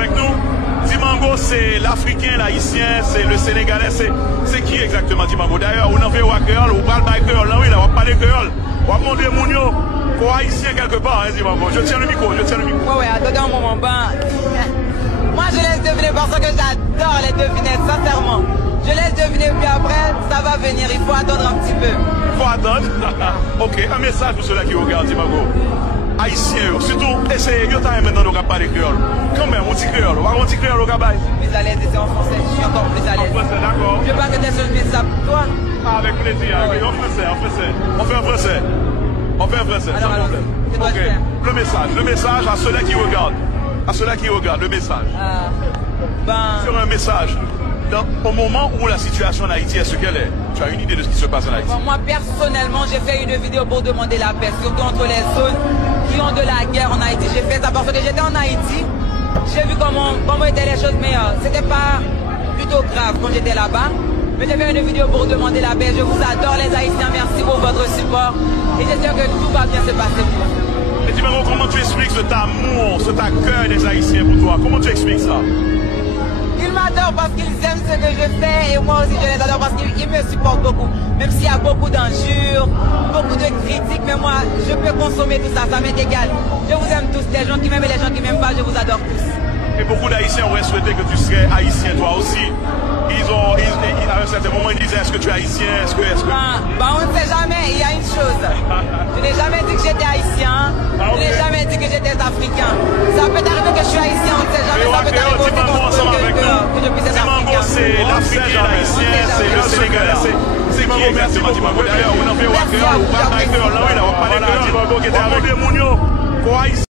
avec nous. Dimango, c'est l'Africain, l'Haïtien, c'est le Sénégalais, c'est qui exactement Dimango? D'ailleurs, on en fait au créole, on parle pas créole, oui, là, on parle créole. On va montrer Mounio, pour Haïtien quelque part, hein, Dimango. Je tiens le micro. Ouais, attendez un moment, moi je laisse deviner parce que j'adore les devinettes, sincèrement. Je laisse deviner, puis après, ça va venir, il faut attendre un petit peu. Il faut attendre? Ok, un message pour ceux-là qui regardent, Dimango. Haïtien, surtout, essayez, il y a maintenant de parler créole. Quand même, on dit créole, on dit créole au Gabaye. Je suis plus à l'aise, c'est en français, je suis encore plus à l'aise. En français, d'accord. Je veux pas que tu aies ça pour toi. Ah, avec plaisir, oui, en français. On fait un français, alors, sans problème. Ok, le message à ceux-là qui regardent, le message. Sur un message. Au moment où la situation en Haïti est ce qu'elle est, tu as une idée de ce qui se passe en Haïti? Bon, moi, personnellement, j'ai fait une vidéo pour demander la paix, surtout entre les zones qui ont de la guerre en Haïti. J'ai fait ça parce que j'étais en Haïti, j'ai vu comment étaient les choses, mais c'était pas plutôt grave quand j'étais là-bas. Mais j'ai fait une vidéo pour demander la paix. Je vous adore les Haïtiens, merci pour votre support. Et j'espère que tout va bien se passer pour vous. Et dis-moi, comment tu expliques cet amour, cet accueil des Haïtiens pour toi? Comment tu expliques ça? Ils m'adorent parce qu'ils aiment ce que je fais et moi aussi je les adore parce qu'ils me supportent beaucoup. Même s'il y a beaucoup d'injures, beaucoup de critiques, mais moi je peux consommer tout ça, ça m'est égal. Je vous aime tous, les gens qui m'aiment et les gens qui m'aiment pas, je vous adore tous. Et beaucoup d'Haïtiens auraient souhaité que tu serais haïtien toi aussi. À un certain moment, ils disaient, est-ce que tu es haïtien? Est-ce que... on ne sait jamais, il y a une chose. Je n'ai jamais dit que j'étais haïtien, je n'ai jamais dit que j'étais africain. Ça peut arriver que je suis haïtien, on ne sait jamais, ça peut arriver aussi que je puisse être africain. C'est l'Africain, l'Haïtien, c'est le Sénégalais, c'est qui exactement Dimango? D'ailleurs, on en fait au créole, on parle créole, là, oui, là, on parle créole, Dimango qui était avec Mounio.